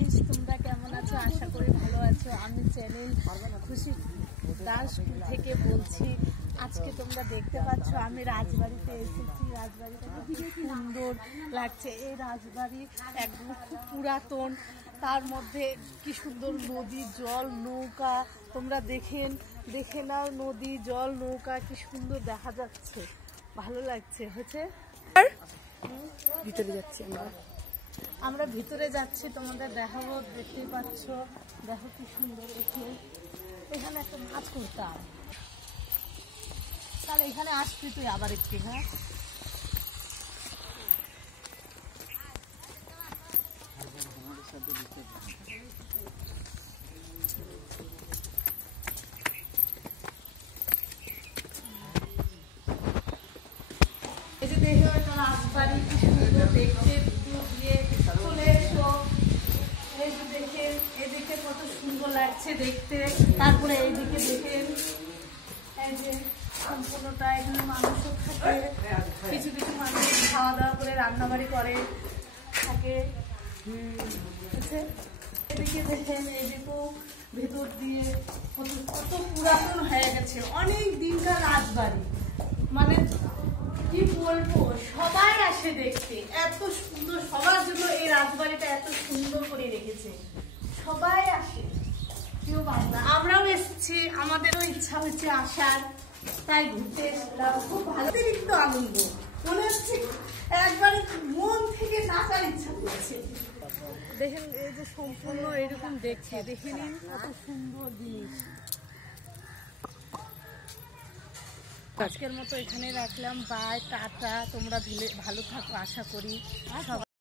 Guys, তোমরা কেমন আছো? আশা করি ভালো আছো। আমি চ্যানেল খুশি দাস থেকে বলছি। আজকে তোমরা দেখতে পাচ্ছ আমি রাজবাড়িতে এসেছি। রাজবাড়িটা খুব সুন্দর লাগছে। এই রাজবাড়ি একদম খুব পুরাতন, তার মধ্যে কি সুন্দর নদী, জল, নৌকা। তোমরা দেখে নাও, নদী, জল, নৌকা কি সুন্দর দেখা যাচ্ছে, ভালো লাগছে। হচ্ছে ভিতরে যাচ্ছি আমরা ভিতরে যাচ্ছি, তোমাদের দেখাবো। দেখতেই পাচ্ছ, দেখো কি সুন্দর। এখানে একটা মাছ করতাম, তাহলে এখানে আসবি তুই আবার একটু। হ্যাঁ, এই যে দেখো একটা রাজবাড়ি, কি সুন্দর দেখতে। দিয়ে চলে এসো। এই যে দেখেন, এদিকে কত সুন্দর লাগছে দেখতে। তারপরে এইদিকে দেখেন, এই যে সম্পূর্ণটা এখানে মানুষও থাকে। কিছু কিছু মানুষ খাওয়া দাওয়া করে রান্নাবাড়ি করে থাকে। এদিকে দেখেন, এদিকেও ভেতর দিয়ে কত পুরাতন হয়ে গেছে, অনেক দিনকার রাজবাড়ি। মানে কি বলবো, সবাই আসে দেখতে, এত সুন্দর। সবার জন্য এই রাজবাড়িটা এত সুন্দর করে রেখেছে, সবাই আসে, কেউ পায় না। আমরাও এসেছি, আমাদেরও ইচ্ছা হচ্ছে আসার, তাই ঘুরতে এসেছিলাম। খুব ভালো, অতিরিক্ত আনন্দ, মনে হচ্ছে একবারে মন থেকে নাচার ইচ্ছা করছে। দেখেন, এই যে সম্পূর্ণ এরকম দেখছে, দেখে নিন কত সুন্দর জিনিস। আজকের মতো এখানে রাখলাম। বাই, টাটা। তোমরা ভালো থাকো, আশা করি সবাই।